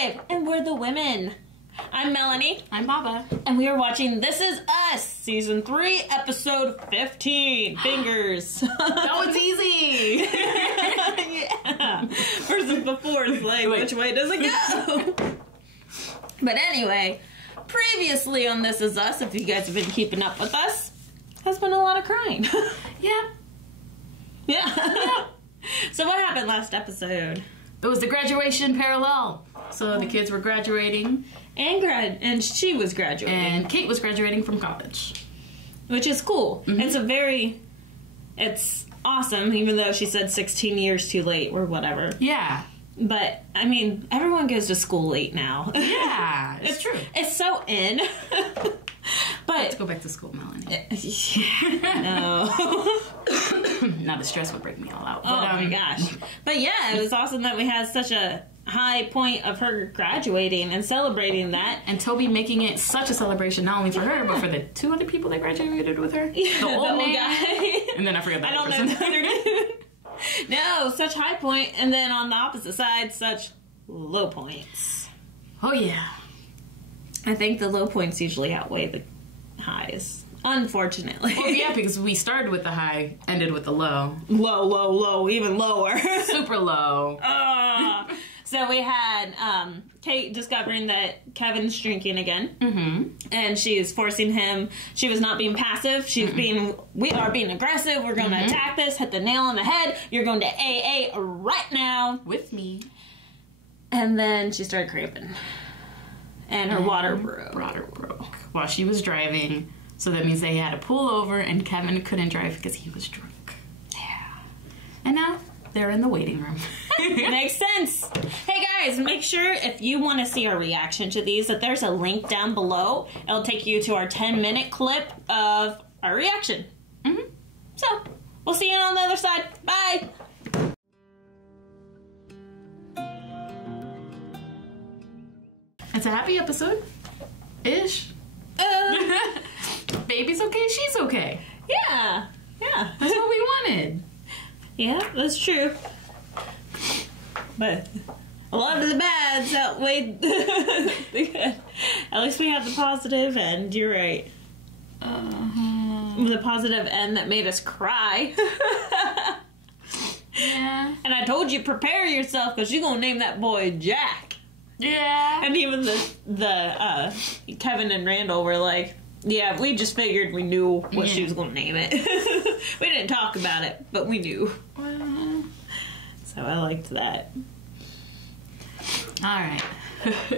alive, and we're the women. I'm Melanie. I'm Baba. And we are watching This Is Us, Season 3, Episode 15. Fingers. Oh, it's easy! Yeah. Versus before, it's like, which way does it go? But anyway, previously on This Is Us, if you guys have been keeping up with us, has been a lot of crying. Yeah. Yeah. So what happened last episode? It was the graduation parallel. So the kids were graduating. And she was graduating. And Kate was graduating from college. Which is cool. Mm-hmm. It's awesome, even though she said 16 years too late or whatever. Yeah. But, I mean, everyone goes to school late now. Yeah, it's true. It's so in. But let's go back to school, Melanie. No. Now the stress would break me all out. But, oh my gosh. But yeah, it was awesome that we had such a high point of her graduating and celebrating that. And Toby making it such a celebration, not only for her, but for the two other people that graduated with her. Yeah, the old guy. And then I forgot that I don't person. know the other dude. No, such high point, and then on the opposite side, such low points. Oh yeah. I think the low points usually outweigh the highs, unfortunately. Well, yeah, because we started with the high, ended with the low. Low, low, low, even lower. Super low. So we had Kate discovering that Kevin's drinking again. Mm-hmm. And she is forcing him. She was not being passive. She was we are being aggressive. We're going to attack this, hit the nail on the head. You're going to AA right now. With me. And then she started cramping. And her water broke. Water broke while she was driving. So that means they had to pull over and Kevin couldn't drive because he was drunk. Yeah. And now they're in the waiting room. Makes sense. Hey guys, make sure if you want to see our reaction to these that there's a link down below. It'll take you to our 10-minute clip of our reaction. So, we'll see you on the other side. Bye. It's a happy episode. Ish. Baby's okay, she's okay. Yeah. Yeah. That's what we wanted. Yeah, that's true. But a lot of the bads outweighed the good. At least we have the positive end. You're right. The positive end that made us cry. Yeah. And I told you, prepare yourself, because you're going to name that boy Jack. Yeah. And even the Kevin and Randall were like, yeah, we just figured we knew what she was going to name it. We didn't talk about it, but we knew. So I liked that. Alright.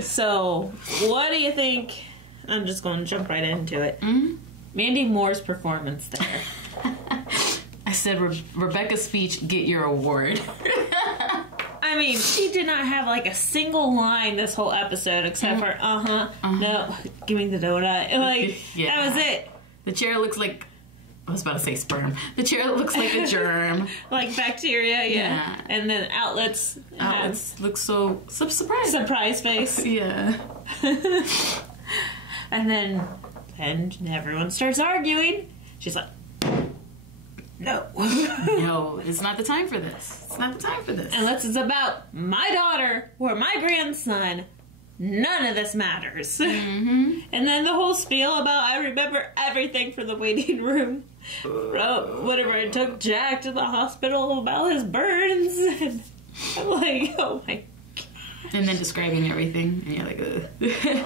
So, what do you think? I'm just going to jump right into it. Mandy Moore's performance there. I said, Rebecca's speech, get your award. I mean, she did not have like a single line this whole episode except for, no, give me the donut. Like, that was it. The chair looks like, I was about to say sperm. The chair looks like a germ. Like bacteria, yeah. And then outlets look so surprised. Surprise face. Yeah. And then everyone starts arguing. She's like, no. No, it's not the time for this. It's not the time for this. Unless it's about my daughter or my grandson. None of this matters. And then the whole spiel about I remember everything from the waiting room. Whatever, it took Jack to the hospital about his burns. And I'm like, oh my gosh. And then describing everything. And you're like, ugh.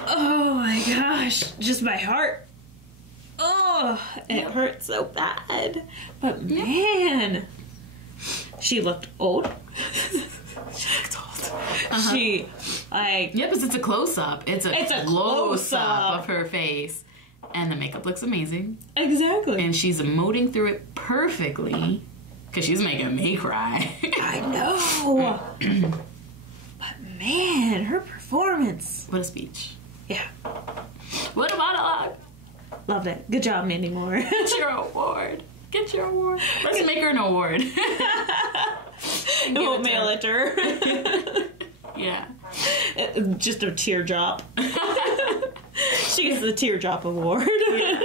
Oh my gosh. Just my heart. Oh, it hurt so bad. But man, she looked old. She looked old. She, like... Yeah, because it's a close-up. It's a close-up of her face. And the makeup looks amazing. Exactly. And she's emoting through it perfectly. Because she's making me cry. I know. But man, her performance. What a speech. Yeah. What a monologue. Loved it. Good job, Mandy Moore. Get your award. Get your award. Let's make her an award. We'll mail it to her. Yeah. Just a teardrop. She gets the teardrop award. Yeah.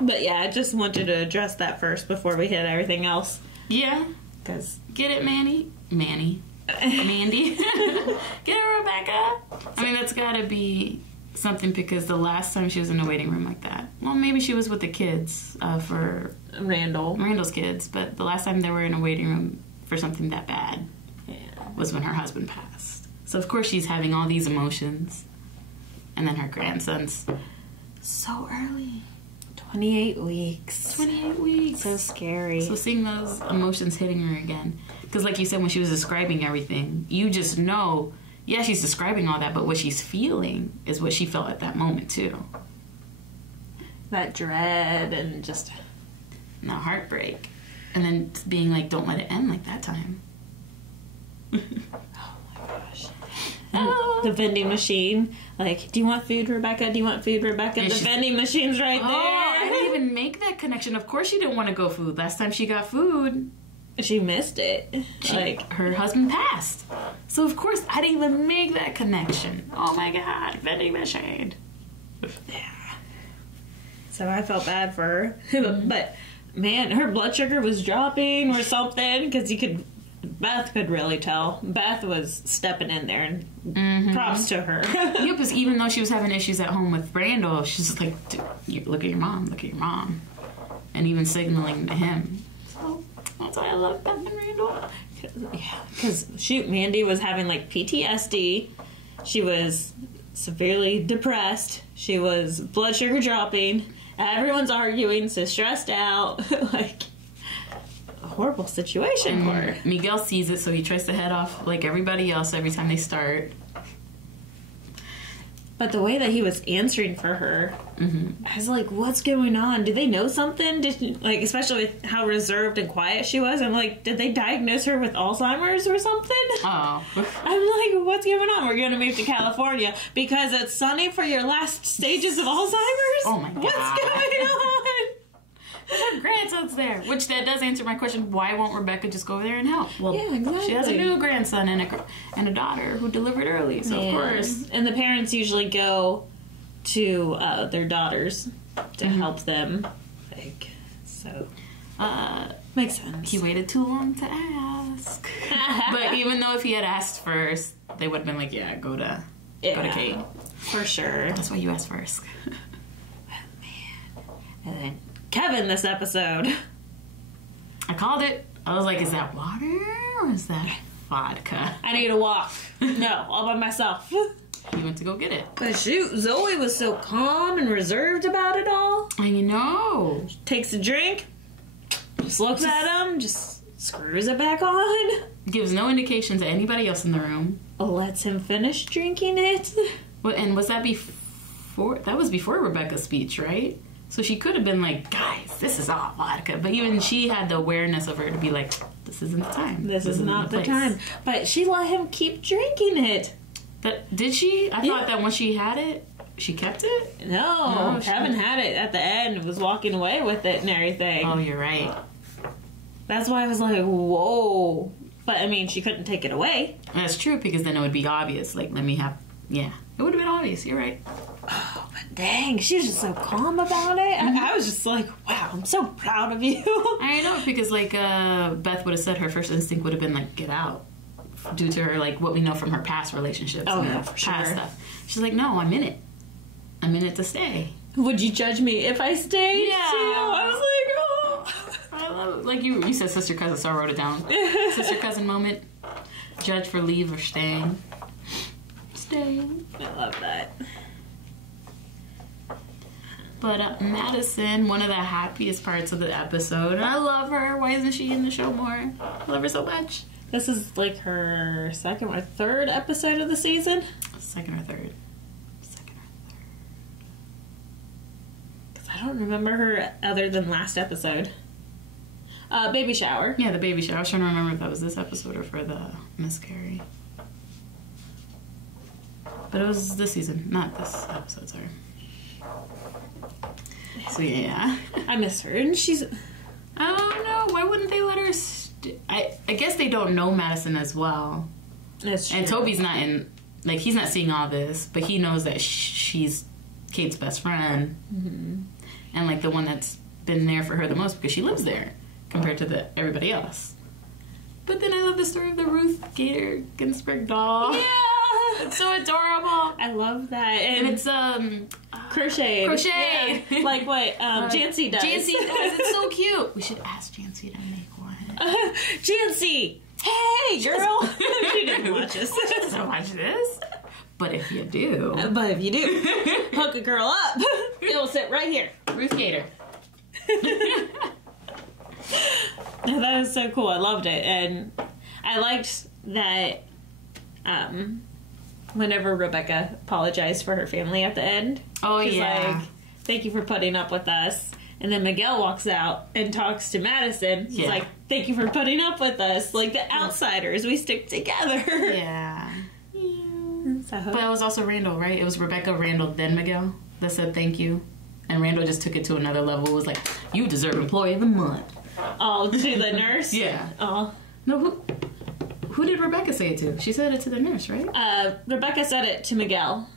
But yeah, I just wanted to address that first before we hit everything else. Yeah. Because get it, Mandy? Mandy. Mandy. Get it, Rebecca. I mean, that's gotta be something, because the last time she was in a waiting room like that, well, maybe she was with the kids for Randall's kids, but the last time they were in a waiting room for something that bad was when her husband passed. So of course she's having all these emotions, and then her grandson's so early. 28 weeks. 28 weeks. So scary. So seeing those emotions hitting her again, because like you said, when she was describing everything, you just know, yeah, she's describing all that, but what she's feeling is what she felt at that moment too. That dread and just... And that heartbreak. And then being like, don't let it end like that time. Oh my gosh. The vending machine. Like, do you want food, Rebecca? Do you want food, Rebecca? The vending machine's right there. I didn't even make that connection. Of course she didn't want to go food. Last time she got food, she missed it. Her husband passed. So of course I didn't even make that connection. Oh my god, vending machine. Yeah. So I felt bad for her. But man, her blood sugar was dropping or something, because Beth could really tell. Beth was stepping in there, and props to her. Yeah, because even though she was having issues at home with Randall, she's just like, look at your mom, look at your mom. And even signaling to him. So that's why I love Beth and Randall. Yeah, because shoot, Mandy was having like PTSD. She was severely depressed. She was blood sugar dropping. Everyone's arguing, so stressed out. Like, a horrible situation for her. Miguel sees it, so he tries to head off like everybody else every time they start. But the way that he was answering for her, I was like, what's going on? Did they know something? Especially with how reserved and quiet she was. I'm like, did they diagnose her with Alzheimer's or something? Oh. I'm like, what's going on? We're going to move to California because it's sunny for your last stages of Alzheimer's? Oh my God. What's going on? Her grandson's there, which that does answer my question. Why won't Rebecca just go over there and help? Well, yeah, exactly. She has a new grandson and a daughter who delivered early, so of course. And the parents usually go to their daughters to help them. Makes sense. He waited too long to ask. But even though if he had asked first, they would have been like, yeah, go to Kate. For sure. That's why you asked first. Man. And then Kevin this episode. I called it. I was like, is that water or is that vodka? I need a walk. No, all by myself. He went to go get it. But shoot, Zoe was so calm and reserved about it all. I know. Takes a drink, just looks at him, just screws it back on. Gives no indication to anybody else in the room. Lets him finish drinking it. Well, and was that before? That was before Rebecca's speech, right? So she could have been like, guys, this is all vodka. But even she had the awareness of her to be like, this isn't the time. This is not the time. But she let him keep drinking it. Did she? I thought that when she had it, she kept it? No, Kevin had it at the end and was walking away with it and everything. Oh, you're right. That's why I was like, whoa. But, I mean, she couldn't take it away. That's true, because then it would be obvious. Like, let me have... Yeah, it would have been obvious. You're right. Oh, but dang, she was just so calm about it. I was just like, wow, I'm so proud of you. I know, because, like, Beth would have said her first instinct would have been, like, get out. Due to her, like, what we know from her past relationships. Oh, yeah, for sure. Past stuff. She's like, no, I'm in it. I'm in it to stay. Would you judge me if I stayed? Yeah. Too? I was like, oh. I love it. Like, you said sister cousin, so I wrote it down. Sister cousin moment. Judge for leave or staying. Staying. I love that. But Madison, one of the happiest parts of the episode. And I love her. Why isn't she in the show more? I love her so much. This is like her second or third episode of the season? Second or third. Because I don't remember her other than last episode. Baby shower. Yeah, the baby shower. I was trying to remember if that was this episode or for the miscarry. But it was this season, not this episode, sorry. So yeah. I miss her. And she's... I don't know. Why wouldn't they let her... I guess they don't know Madison as well. That's true. And Toby's not in... Like, he's not seeing all this, but he knows that she's Kate's best friend. Mm-hmm. And, like, the one that's been there for her the most because she lives there compared to everybody else. But then I love the story of the Ruth Gator Ginsburg doll. Yeah! It's so adorable. I love that. And it's crochet. Crochet. Yeah. Like what Jancy does. Jancy does. It's so cute. We should ask Jancy to make one. Jancy! Hey, girl! She didn't watch us. She doesn't watch this. But if you do. Hook a girl up. It'll sit right here. Ruth Gator. That was so cool. I loved it. And I liked that whenever Rebecca apologized for her family at the end. Oh, she's yeah. like, thank you for putting up with us. And then Miguel walks out and talks to Madison. He's like, thank you for putting up with us. Like the outsiders, we stick together. Yeah. So, but it was also Randall, right? It was Rebecca, Randall, then Miguel that said thank you. And Randall just took it to another level. It was like, you deserve Employee of the Month. Oh, to the nurse? Yeah. Oh. No, who did Rebecca say it to? She said it to the nurse, right? Rebecca said it to Miguel.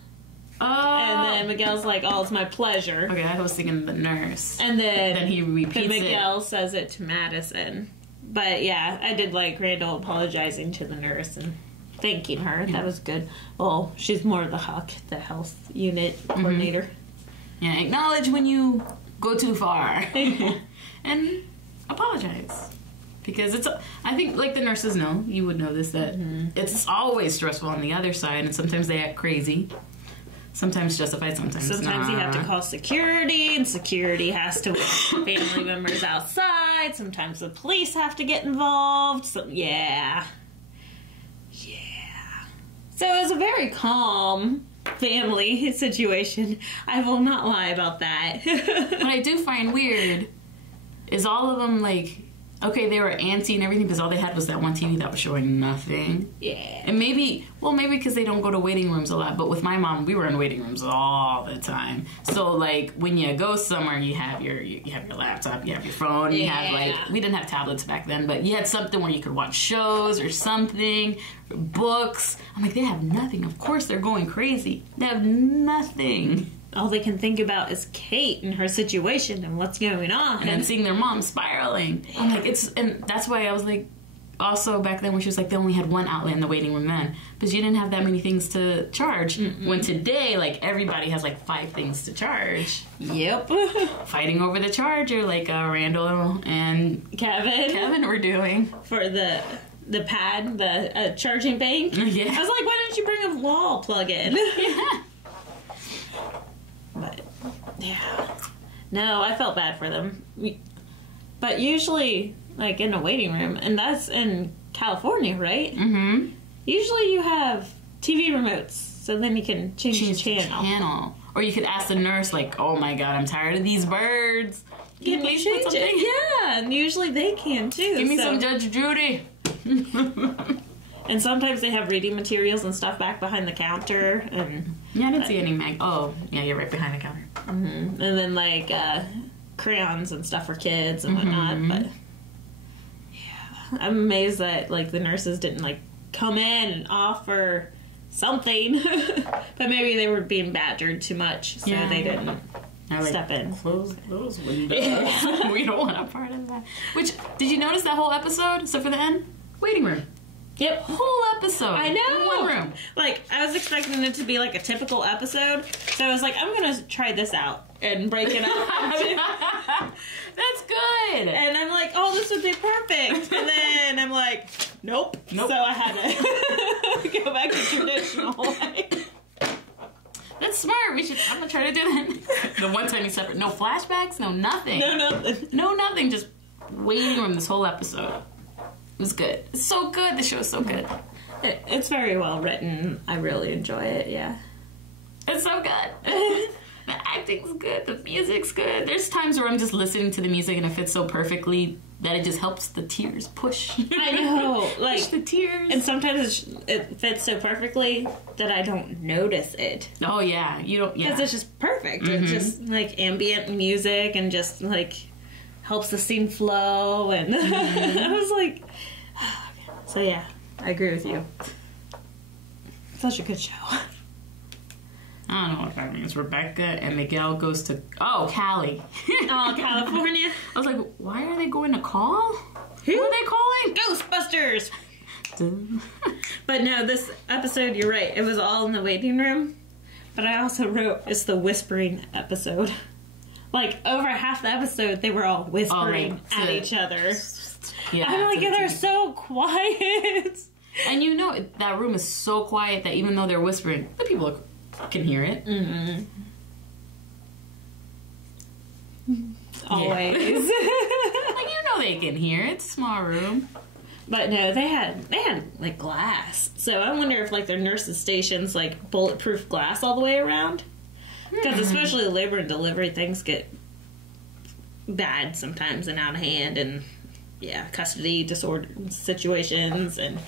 Oh. And then Miguel's like, oh, it's my pleasure. Okay, I was thinking the nurse. And then he repeats Miguel says it to Madison. But yeah, I did like Randall apologizing to the nurse and thanking her. Yeah. That was good. Well, she's more of the Huck, the health unit coordinator. Yeah, acknowledge when you go too far. And apologize. Because it's, I think, like the nurses know, you would know this, that it's always stressful on the other side, and sometimes they act crazy. Sometimes justified, sometimes you have to call security, and security has to watch family members outside. Sometimes the police have to get involved. So, yeah. So it was a very calm family situation. I will not lie about that. What I do find weird is all of them, like, okay, they were antsy and everything because all they had was that one TV that was showing nothing. Yeah. And maybe because they don't go to waiting rooms a lot, but with my mom, we were in waiting rooms all the time. So, like, when you go somewhere, you have your laptop, you have your phone, you have, like, we didn't have tablets back then, but you had something where you could watch shows or something, or books. I'm like, they have nothing. Of course they're going crazy. They have nothing. All they can think about is Kate and her situation and what's going on. And then seeing their mom spiraling. I'm like, and that's why I was like, also back then when she was like, they only had one outlet in the waiting room then. Because you didn't have that many things to charge. When today, like, everybody has like 5 things to charge. Yep. Fighting over the charger, like Randall and Kevin were doing. For the pad, the charging bank. Yeah. I was like, why didn't you bring a wall plug-in? Yeah. But, yeah. No, I felt bad for them. But usually, like, in a waiting room, and that's in California, right? Mm-hmm. Usually you have TV remotes, so then you can change the channel. Or you could ask the nurse, like, oh my god, I'm tired of these birds. Can you change it? Yeah, and usually they can, too. Give me some Judge Judy. And sometimes they have reading materials and stuff back behind the counter. And yeah, I didn't see any Oh, yeah, you're right behind the counter. And then, like, crayons and stuff for kids and whatnot. But, yeah, I'm amazed that, like, the nurses didn't, like, come in and offer something. But maybe they were being badgered too much, so they didn't step in. Close those windows. We don't want a part of that. Which, did you notice that whole episode, except for the end? Waiting room. Yep. Whole episode. I know. In one room. Like, I was expecting it to be like a typical episode, so I was like, I'm gonna try this out and break it up. That's good. And I'm like, oh, this would be perfect. And then I'm like, nope. So I had to go back to traditional way. That's smart. I'm gonna try to do that. The one time you separate. No flashbacks. No nothing. No nothing. No nothing. Just waiting room this whole episode. It was good. It's so good. The show is so good. It's very well written. I really enjoy it, yeah. It's so good. The acting's good. The music's good. There's times where I'm just listening to the music and it fits so perfectly that it just helps the tears push. I know. Like, push the tears. And sometimes it fits so perfectly that I don't notice it. Oh, yeah. You don't, yeah. Because it's just perfect. It's just, like, ambient music and just, like, helps the scene flow. And I was like... So, yeah. I agree with you. Such a good show. I don't know what that means. Rebecca and Miguel goes to... Oh, Cali. Oh, California. I was like, why are they going to call? Who are they calling? Ghostbusters! But no, this episode, you're right. It was all in the waiting room. But I also wrote, it's the whispering episode. Like, over half the episode, they were all whispering at each other. Yeah, I'm like, they're so quiet. And you know, that room is so quiet that even though they're whispering, the people can hear it. Mm-hmm. Always. Like, you know they can hear it. It's a small room. But no, they had like glass. So I wonder if like their nurses' stations like bulletproof glass all the way around. Because especially labor and delivery, things get bad sometimes and out of hand, and custody disorder situations and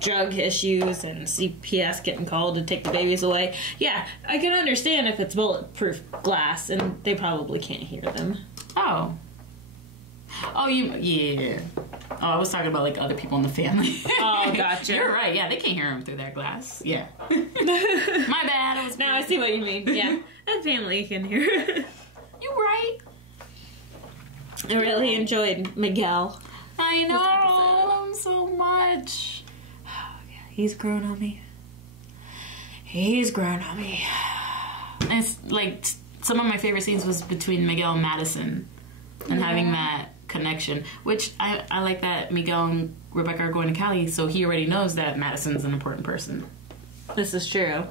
drug issues and CPS getting called to take the babies away. Yeah, I can understand if it's bulletproof glass and they probably can't hear them. Oh, yeah. Oh, I was talking about like other people in the family. Oh, gotcha. You're right. Yeah, they can't hear them through that glass. Yeah. My bad. Now I see what you mean. Yeah, that family can hear. You're right. I really enjoyed Miguel. I know. I love him so much. Oh, yeah. He's grown on me. He's grown on me. And it's like some of my favorite scenes was between Miguel and Madison, and having that connection, which I like that Miguel and Rebecca are going to Cali, so he already knows that Madison's an important person. This is true.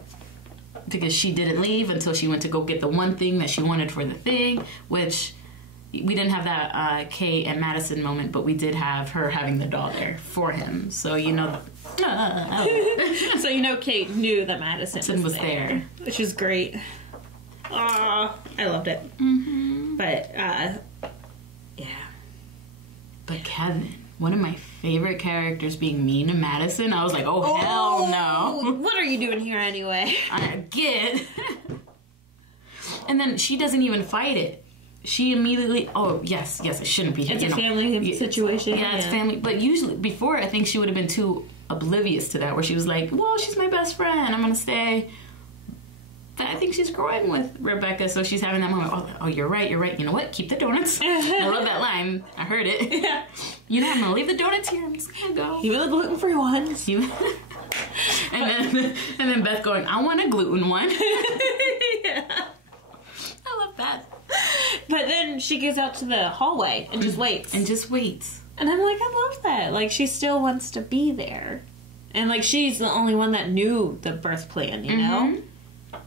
Because she didn't leave until she went to go get the one thing that she wanted for the thing, which we didn't have that Kate and Madison moment, but we did have her having the doll there for him. So, you know... So, you know, Kate knew that Madison was there. Which is great. Oh, I loved it. Mm-hmm. But, yeah. But Kevin, one of my favorite characters being mean to Madison, I was like, oh hell no. What are you doing here anyway? I get. And then she doesn't even fight it. She immediately, yes, it shouldn't be. It's a family situation. Yeah, it's family. But usually, before, I think she would have been too oblivious to that, where she was like, well, she's my best friend, I'm going to stay. But I think she's growing with Rebecca, so she's having that moment. Oh, you're right. You know what? Keep the donuts. I love that line. I heard it. Yeah. You know, I'm going to leave the donuts here. I'm just going to go. Even the gluten-free ones. And then Beth going, I want a gluten one. Yeah. I love that. But then she goes out to the hallway and just waits. And just waits. And I'm like, I love that. Like, she still wants to be there. And, like, she's the only one that knew the birth plan, you know?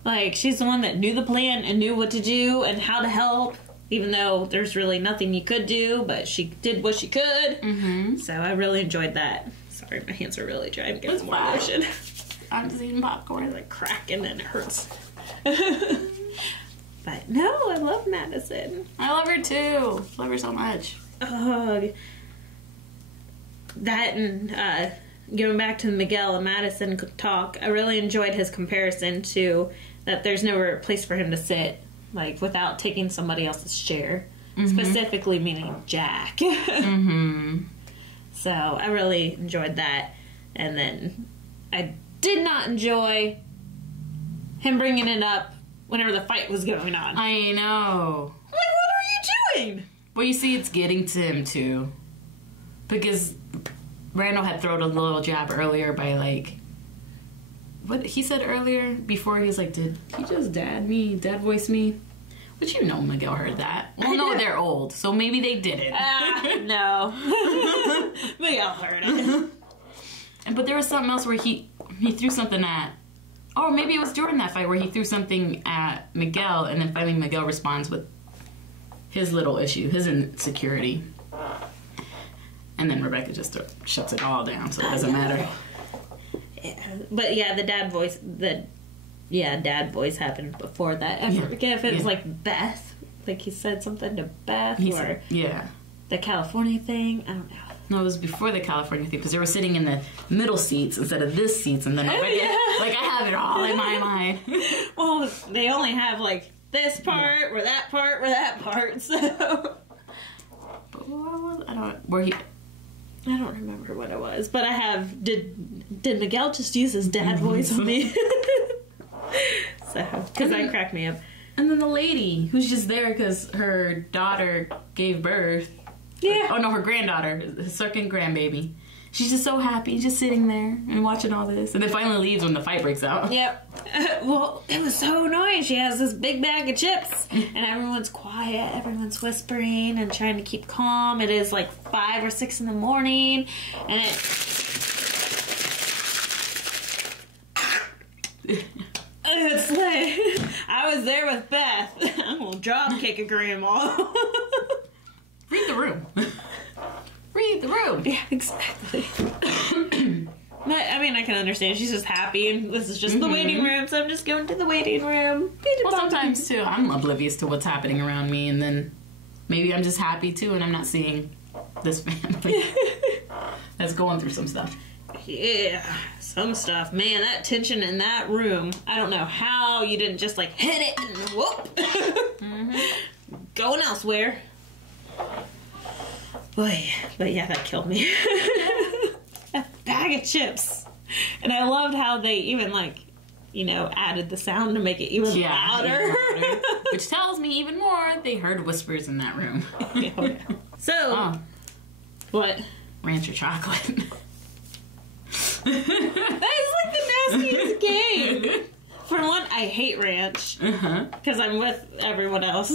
Like, she's the one that knew the plan and knew what to do and how to help, even though there's really nothing you could do, but she did what she could. Mm-hmm. So I really enjoyed that. Sorry, my hands are really dry. I'm getting some more lotion. I'm just eating popcorn. It's like cracking and it hurts. But no, I love Madison. I love her too. Love her so much. That and going back to the Miguel and Madison talk, I really enjoyed his comparison to that there's nowhere place for him to sit, like, without taking somebody else's chair. Mm-hmm. Specifically meaning Jack. Mm-hmm. So I really enjoyed that. And then I did not enjoy him bringing it up whenever the fight was going on. I know. Like, what are you doing? Well, you see, it's getting to him, too. Because Randall had thrown a little jab earlier by, like... What he said earlier, before he was like, did he just dad voice me? But you know Miguel heard that. Well, no, they're old, so maybe they didn't. No. Miguel heard it. But there was something else where he threw something at... Oh, maybe it was during that fight where he threw something at Miguel, and then finally Miguel responds with his little issue, his insecurity. And then Rebecca just shuts it all down, so it doesn't matter. Yeah. But yeah, the dad voice happened before that. I forget if it was like Beth, like he said something to Beth, or the California thing. I don't know. No, it was before the California thing, because they were sitting in the middle seats instead of this seats, and then like I have it all in my mind. Well, they only have like this part, or that part, or that part. So, but I don't remember what it was, but I have. Did Miguel just use his dad voice on me? So, because that cracked me up. And then the lady who's just there because her daughter gave birth. Yeah. Oh no, her granddaughter, his second grandbaby. She's just so happy, just sitting there and watching all this. And then finally leaves when the fight breaks out. Yep. Well, it was so annoying. She has this big bag of chips, and everyone's quiet. Everyone's whispering and trying to keep calm. It is like 5 or 6 in the morning, and it's like, I was there with Beth. I'm gonna drop kick a grandma. Read the room. Read the room. Yeah, exactly. But, I mean, I can understand. She's just happy, and this is just the waiting room, so I'm just going to the waiting room. Well, sometimes, too, I'm oblivious to what's happening around me, and then maybe I'm just happy, too, and I'm not seeing this family that's going through some stuff. Yeah, some stuff. Man, that tension in that room. I don't know how you didn't just, like, hit it and whoop. Going elsewhere. Boy, but yeah, that killed me. A bag of chips. And I loved how they even, like, you know, added the sound to make it even louder. Which tells me even more they heard whispers in that room. So, what? Ranch or chocolate? That is like the nastiest game. For one, I hate ranch. Because I'm with everyone else.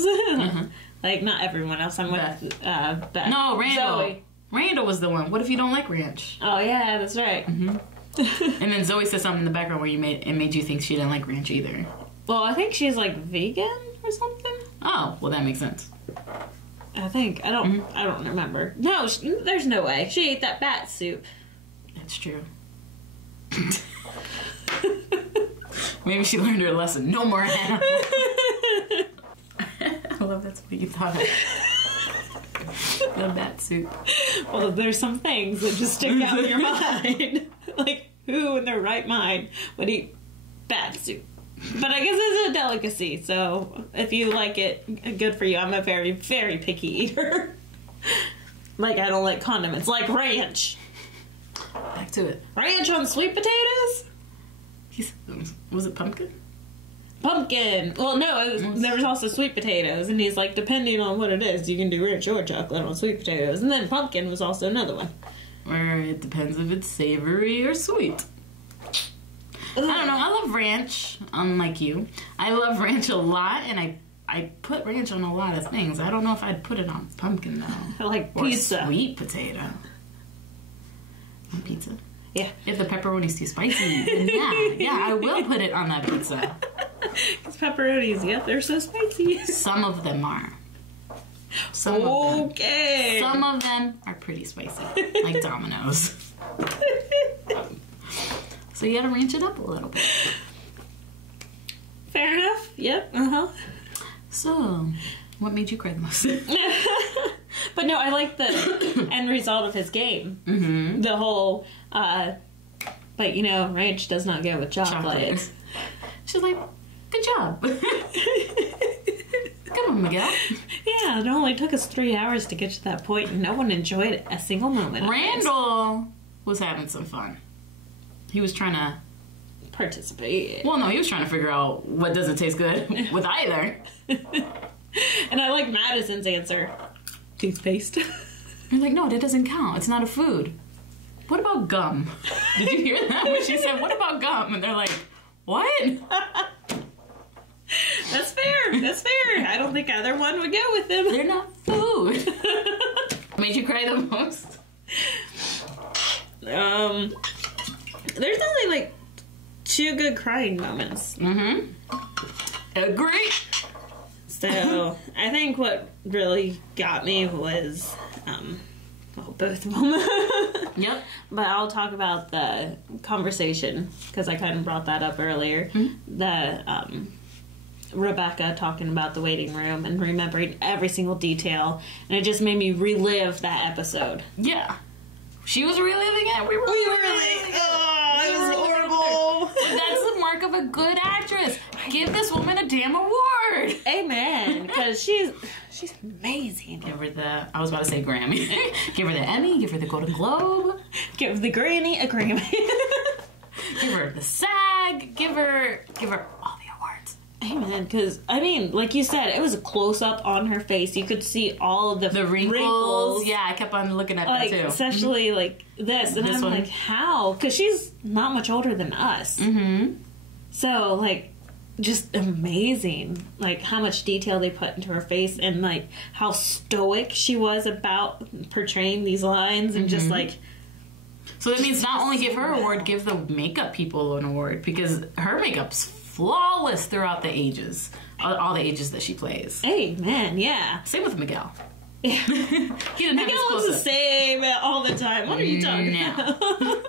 Like, not everyone else. I'm with Beth. No, Randall. Zoe. Randall was the one. What if you don't like ranch? Oh, yeah, that's right. And then Zoe said something in the background where it made you think she didn't like ranch either. Well, I think she's, like, vegan or something. Oh, well, that makes sense. I think. I don't remember. No, there's no way. She ate that bat soup. That's true. Maybe she learned her lesson. No more animals. I love that's what you thought of. The bat soup. Well, there's some things that just stick out in your mind. Like, who in their right mind would eat bat soup? But I guess it's a delicacy, so if you like it, good for you. I'm a very, very picky eater. Like, I don't like condiments. Like ranch. Back to it. Ranch on sweet potatoes? Was it pumpkin? Pumpkin. Well, no, there was also sweet potatoes, and he's like, depending on what it is, you can do ranch or chocolate on sweet potatoes. And then pumpkin was also another one. Where it depends if it's savory or sweet. I don't know. I love ranch, unlike you. I love ranch a lot, and I put ranch on a lot of things. I don't know if I'd put it on pumpkin, though. I like or pizza. Sweet potato. On pizza? Yeah. If the pepperoni's too spicy, then yeah, I will put it on that pizza. Because pepperonis, they're so spicy. Some of them are. Some of them are pretty spicy, like Domino's. So you gotta ranch it up a little bit. Fair enough. Yep. So, what made you cry the most? But no, I like the end result of his game. The whole, but you know, ranch does not go with chocolate. She's like, good job. Come on, Miguel. Yeah, it only took us 3 hours to get to that point, and no one enjoyed a single moment. Randall was having some fun. He was trying to participate. Well, no, he was trying to figure out what doesn't taste good with either. And I like Madison's answer. Toothpaste. You're like, no, that doesn't count. It's not a food. What about gum? Did you hear that? When she said, what about gum? And they're like, what? That's fair. That's fair. I don't think either one would go with them. They're not food. Made you cry the most? There's only like 2 good crying moments. Agree. So I think what really got me was, well, both of them. Yep. But I'll talk about the conversation because I kind of brought that up earlier. The Rebecca talking about the waiting room and remembering every single detail, and it just made me relive that episode. Yeah. She was reliving it. We were like, oh, it was horrible. But that's the mark of a good actress. Give this woman a damn award. Amen. Because she's amazing. Give her the, I was about to say Grammy. Give her the Emmy. Give her the Golden Globe. Give the granny a Grammy. Give her the SAG. Give her all the awards. Amen. Because, I mean, like you said, it was a close-up on her face. You could see all of the wrinkles. Yeah, I kept on looking at that, too. Especially, like, this. And I'm like, how? Because she's not much older than us. Mm-hmm. So, like, just amazing. Like, how much detail they put into her face and, like, how stoic she was about portraying these lines and just, like... So that means not only give her an award, give the makeup people an award. Because her makeup's flawless throughout the ages. All the ages that she plays. Amen, yeah. Same with Miguel. Yeah. He didn't Miguel looks the same all the time. What are you talking about?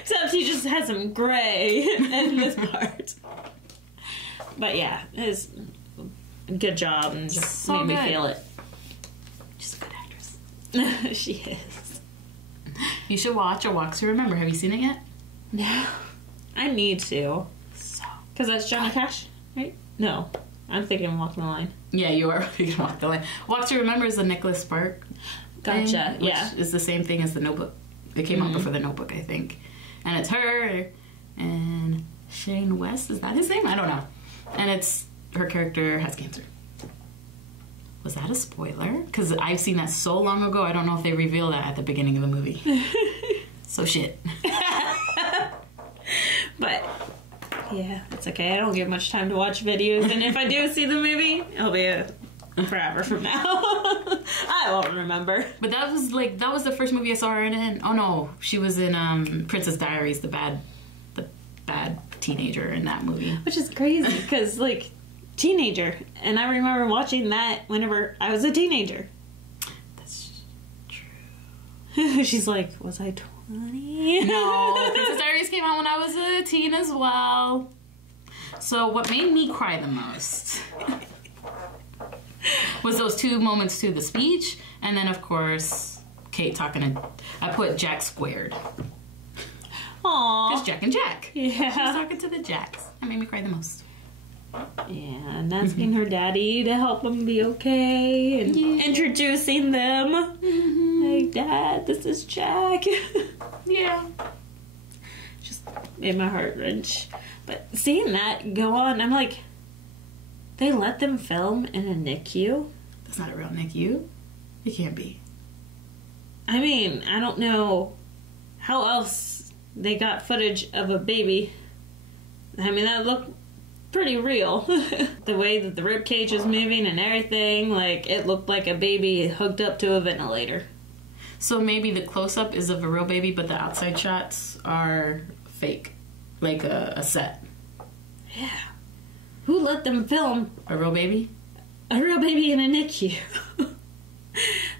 Except he just has some gray in this part. But yeah, it's a good job and just so made me feel it. She's a good actress. She is. You should watch A Walk to Remember. Have you seen it yet? No. I need to. Because that's Johnny Cash, right? No. I'm thinking Walk the Line. Yeah, you are thinking Walk the Line. Walk to Remember is the Nicholas Spark Gotcha, thing, which is the same thing as The Notebook. It came out before The Notebook, I think. And it's her and Shane West. Is that his name? I don't know. And it's her character has cancer. Was that a spoiler? Because I've seen that so long ago, I don't know if they reveal that at the beginning of the movie. So shit. But, yeah, it's okay. I don't get much time to watch videos. And if I do see the movie, it'll be forever from now. I won't remember. But that was the first movie I saw her in. Oh no, she was in Princess Diaries, the bad teenager in that movie. Which is crazy, because, like, teenager. And I remember watching that whenever I was a teenager. That's true. She's like, was I 20? No, Princess Diaries came out when I was a teen as well. So what made me cry the most was those two moments to the speech, and then of course Kate talking to... I put Jack squared. Aww. Just Jack and Jack. Yeah. She was talking to the Jacks. That made me cry the most. Yeah, and asking her daddy to help them be okay, and introducing them. Like, Dad, this is Jack. Yeah. Just made my heart wrench. But seeing that go on, I'm like, they let them film in a NICU? That's not a real NICU. It can't be. I mean, I don't know how else they got footage of a baby. I mean, that looked pretty real. The way that the rib cage was moving and everything, like, it looked like a baby hooked up to a ventilator. So maybe the close-up is of a real baby, but the outside shots are fake. Like a set. Yeah. Who let them film a real baby? A real baby in a NICU.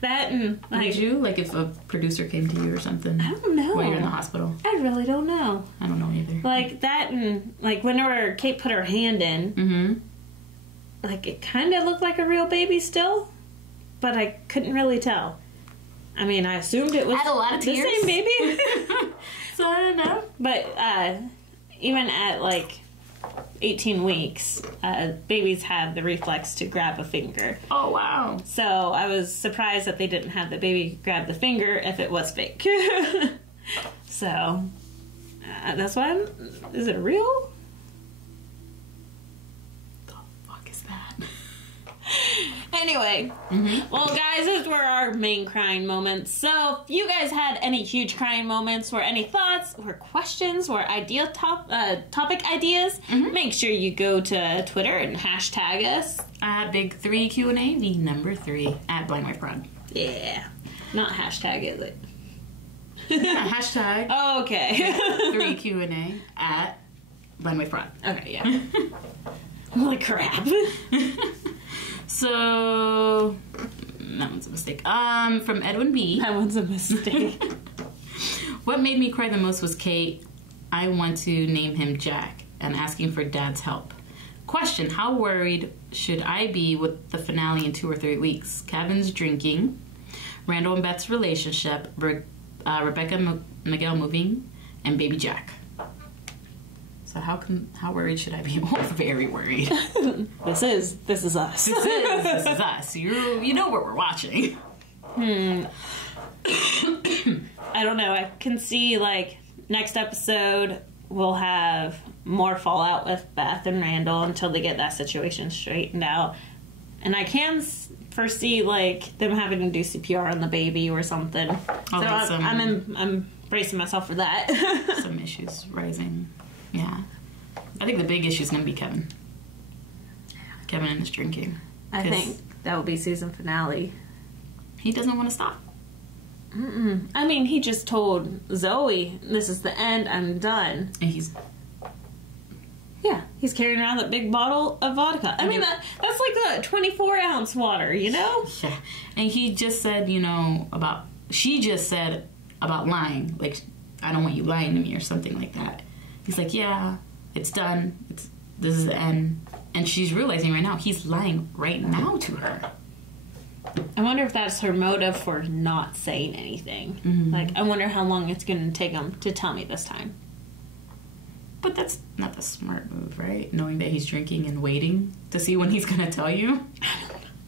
That and, like... Would you? Like if a producer came to you or something? I don't know. While you're in the hospital? I really don't know. I don't know either. Like that and, like, whenever Kate put her hand in, like, it kind of looked like a real baby still, but I couldn't really tell. I mean, I assumed it was had a lot of the tears. same baby. So I don't know. But even at, like, 18 weeks, babies have the reflex to grab a finger. Oh, wow. So I was surprised that they didn't have the baby grab the finger if it was fake. So that's why is it real? The fuck is that? Anyway, well, guys, those were our main crying moments. So if you guys had any huge crying moments or any thoughts or questions or topic ideas, make sure you go to Twitter and hashtag us. Big 3 Q&A, the number 3 at Blind Wife Prod. Yeah. Not hashtag, is it? Yeah, hashtag. Oh, okay. 3 Q&A at Blind Wife Prod. Okay, yeah. Holy crap. So, that one's a mistake. From Edwin B. That one's a mistake. What made me cry the most was Kate. I want to name him Jack and asking for Dad's help. Question, how worried should I be with the finale in 2 or 3 weeks? Kevin's drinking, Randall and Beth's relationship, Rebecca Miguel moving, and baby Jack. So how worried should I be? Well, very worried. This is us. This is us. You know what we're watching. I don't know. I can see, like, next episode will have more fallout with Beth and Randall until they get that situation straightened out. And I can foresee, like, them having to do CPR on the baby or something. I'm bracing myself for that. Some issues rising. Yeah. I think the big issue is going to be Kevin. Kevin and his drinking. I think that will be season finale. He doesn't want to stop. I mean, he just told Zoe, this is the end, I'm done. And he's carrying around that big bottle of vodka. I mean, that's like a 24-ounce water, you know? Yeah. And he just said, she just said about lying. Like, I don't want you lying to me or something like that. He's like, yeah, it's done. This is the end. And she's realizing right now he's lying right now to her. I wonder if that's her motive for not saying anything. Mm-hmm. Like, I wonder how long it's going to take him to tell me this time. But that's not the smart move, right? Knowing that he's drinking and waiting to see when he's going to tell you.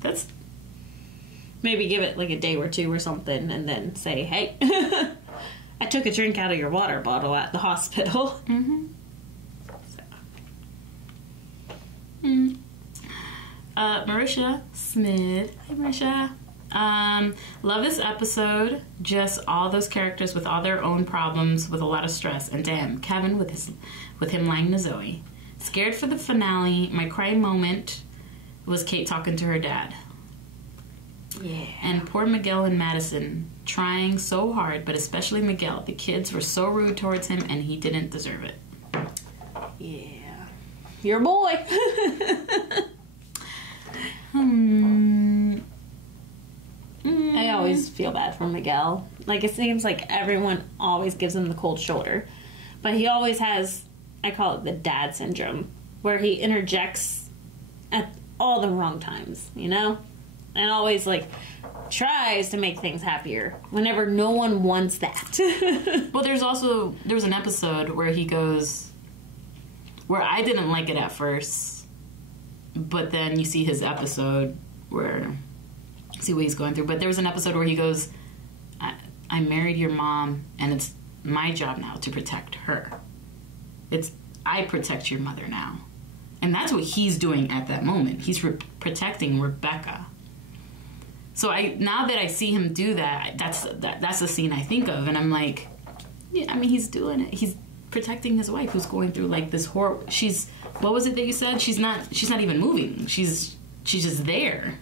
That's... Maybe give it like a day or two or something and then say, hey, I took a drink out of your water bottle at the hospital. Mm-hmm. Marisha Smith. Hey, Marisha. Love this episode. Just all those characters with all their own problems with a lot of stress. And damn, Kevin with him lying to Zoe. Scared for the finale. My cry moment was Kate talking to her dad. Yeah. And poor Miguel and Madison trying so hard, but especially Miguel. The kids were so rude towards him and he didn't deserve it. Yeah. Your boy. I always feel bad for Miguel. Like, it seems like everyone always gives him the cold shoulder. But he always has, I call it the dad syndrome, where he interjects at all the wrong times, you know? And always, like, tries to make things happier whenever no one wants that. Well, there was an episode where he goes, where I didn't like it at first, but then you see his episode where, see what he's going through. But there was an episode where he goes, I married your mom, and it's my job now to protect her. I protect your mother now. And that's what he's doing at that moment. He's protecting Rebecca. So now that I see him do that, that's the scene I think of, and I'm like, yeah, I mean, he's doing it. He's protecting his wife who's going through like this horror. What was it that you said? She's not even moving. She's just there.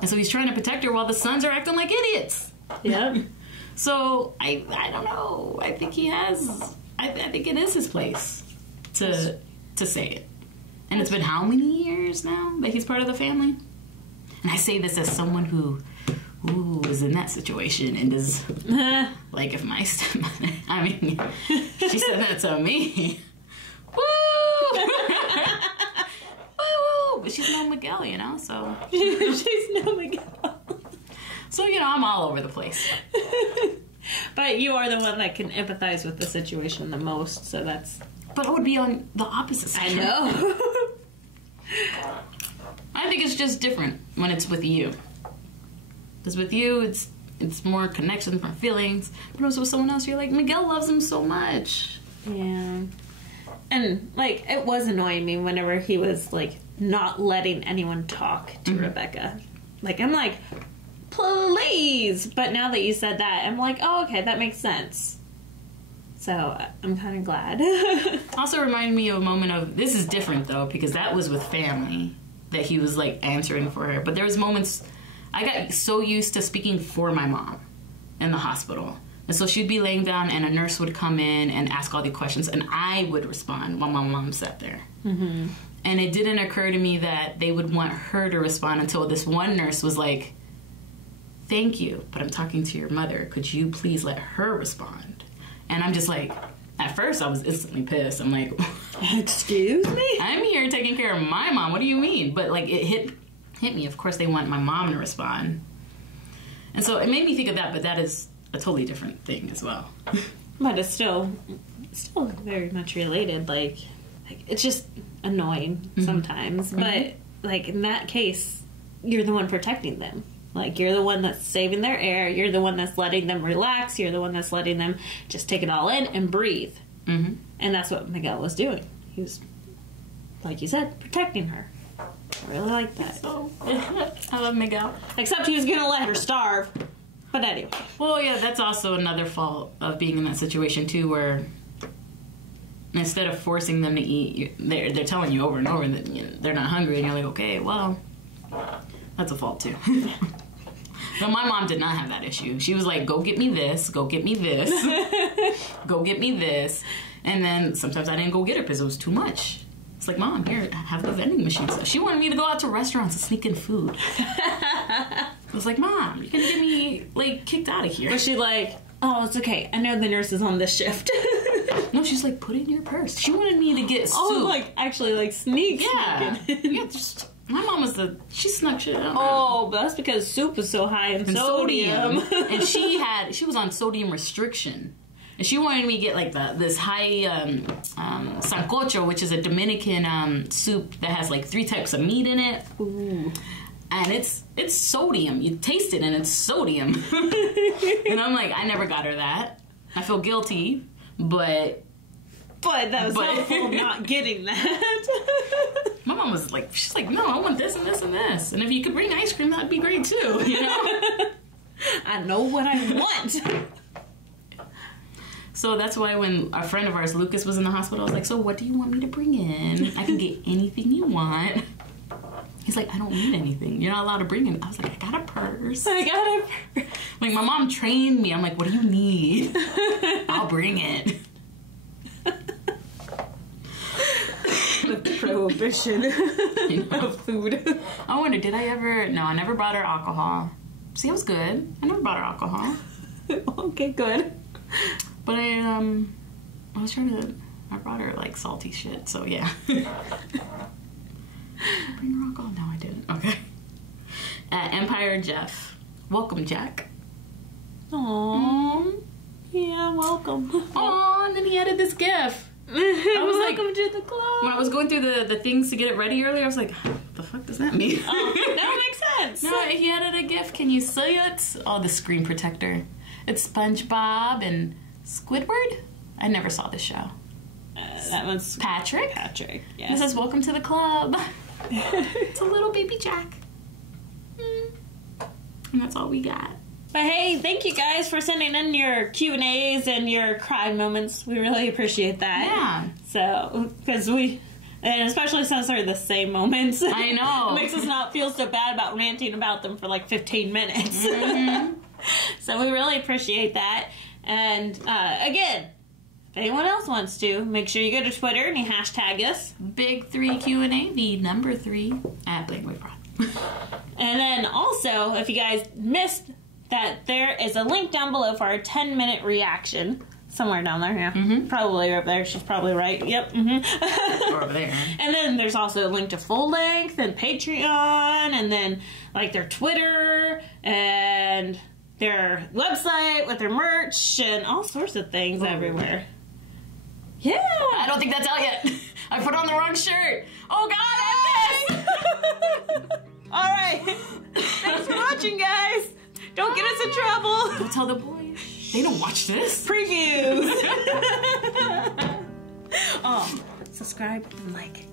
And so he's trying to protect her while the sons are acting like idiots. Yeah. So I don't know. I think he has. I think it is his place to say it. And it's been how many years now that he's part of the family? And I say this as someone who is in that situation and is like, if my stepmother, I mean, she said that to me. Woo! Woo! But she's no Miguel, you know, so. She's no Miguel. So, you know, I'm all over the place. But you are the one that can empathize with the situation the most, so that's... But I would be on the opposite side. I know. I think it's just different when it's with you. Because with you, it's more connection, more feelings. But also with someone else, you're like, Miguel loves him so much. Yeah. And, like, it was annoying me whenever he was, like, not letting anyone talk to Rebecca. Like, I'm like, please! But now that you said that, I'm like, oh, okay, that makes sense. So, I'm kind of glad. Also reminded me of a moment of, this is different, though, because that was with family. That he was, like, answering for her. But there was moments... I got so used to speaking for my mom in the hospital. And so she'd be laying down and a nurse would come in and ask all the questions. And I would respond while my mom sat there. Mm-hmm. And it didn't occur to me that they would want her to respond until this one nurse was like, thank you, but I'm talking to your mother. Could you please let her respond? And I'm just like... At first, I was instantly pissed. I'm like, excuse me? I'm here taking care of my mom. What do you mean? But, like, it hit me. Of course, they want my mom to respond. And so it made me think of that, but that is a totally different thing as well. But it's still very much related. Like it's just annoying sometimes. Mm-hmm. But, like, in that case, you're the one protecting them. Like, you're the one that's saving their air. You're the one that's letting them relax. You're the one that's letting them just take it all in and breathe. Mm-hmm. And that's what Miguel was doing. He was, like you said, protecting her. I really like that. So, I love Miguel. Except he was going to let her starve. But anyway. Well, yeah, that's also another fault of being in that situation, too, where instead of forcing them to eat, they're telling you over and over that they're not hungry, and you're like, okay, well, that's a fault, too. But my mom did not have that issue. She was like, go get me this, go get me this, go get me this. And then sometimes I didn't go get her because it was too much. It's like, Mom, here, have the vending machines. She wanted me to go out to restaurants and sneak in food. I was like, Mom, you're going to get me, like, kicked out of here. Was she like, oh, it's okay. I know the nurse is on this shift. No, she's like, put it in your purse. She wanted me to get soup. Oh, like, actually, like, sneak. Yeah. Yeah, just... My mom was she snuck shit out. Oh, but that's because soup is so high in sodium. And she was on sodium restriction. And she wanted me to get like this high sancocho, which is a Dominican soup that has like 3 types of meat in it. Ooh. And it's sodium. You taste it and it's sodium. And I'm like, I never got her that. I feel guilty, but that was helpful not getting that. My mom was like, she's like, no, I want this and this and this. And if you could bring ice cream, that'd be great too, you know? I know what I want. So that's why when a friend of ours, Lucas, was in the hospital, I was like, so what do you want me to bring in? I can get anything you want. He's like, I don't need anything. You're not allowed to bring it. I was like, I got a purse. Like, my mom trained me. I'm like, what do you need? I'll bring it. The prohibition of food. I wonder, did I ever... No, I never brought her alcohol. See, it was good. I never brought her alcohol. Okay, good. But I brought her, like, salty shit, so yeah. Bring her alcohol? No, I didn't. Okay. Empire Jeff. Welcome, Jack. Aww. Yeah, welcome. Aww, and then he added this GIF. I was welcome to the club. When I was going through the things to get it ready earlier, I was like, what the fuck does that mean? Oh, that makes sense. No, he added a GIF. Can you see it? Oh, the screen protector. It's SpongeBob and Squidward. I never saw this show. That one's Patrick. Yes. It says, welcome to the club. It's a little baby Jack. And that's all we got. But hey, thank you guys for sending in your Q&As and your cry moments. We really appreciate that. Yeah. So, because and especially since they're the same moments. I know. It makes us not feel so bad about ranting about them for like 15 minutes. Mm-hmm. So we really appreciate that. And again, if anyone else wants to, make sure you go to Twitter and you hashtag us. Big 3 Q&A, the number 3 at BlameWayProd. And then also, if you guys missed that, there is a link down below for our 10-minute reaction. Somewhere down there, yeah. Mm-hmm. Probably over there. She's probably right. Yep. Mm-hmm. Or over there. And then there's also a link to full length and Patreon, and then like their Twitter and their website with their merch and all sorts of things everywhere. Yeah. I don't think that's out yet. I put on the wrong shirt. Oh God, I missed. All right. Thanks for watching, guys. Don't get us in trouble. Don't tell the boys. They don't watch this. Previews. Subscribe and like.